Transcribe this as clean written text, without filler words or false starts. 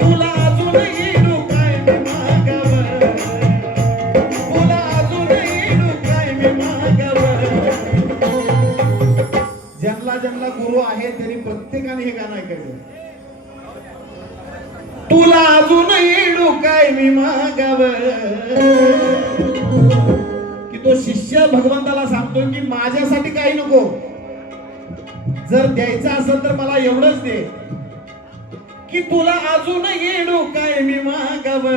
तुला अजून येडू काय मी मागावं, तुला अजून येडू काय मी मागावं. ज्यांना ज्यांना गुरु आहे त्यांनी प्रत्येकाने हे गाणं ऐकायचं. तुला अजून येडू काय मी मागावं, की तो शिष्य भगवंताला सांगतोय की माझ्यासाठी काही नको, जर द्यायचं असेल तर मला एवढंच दे, की तुला अजून येडू काय मी मागावं.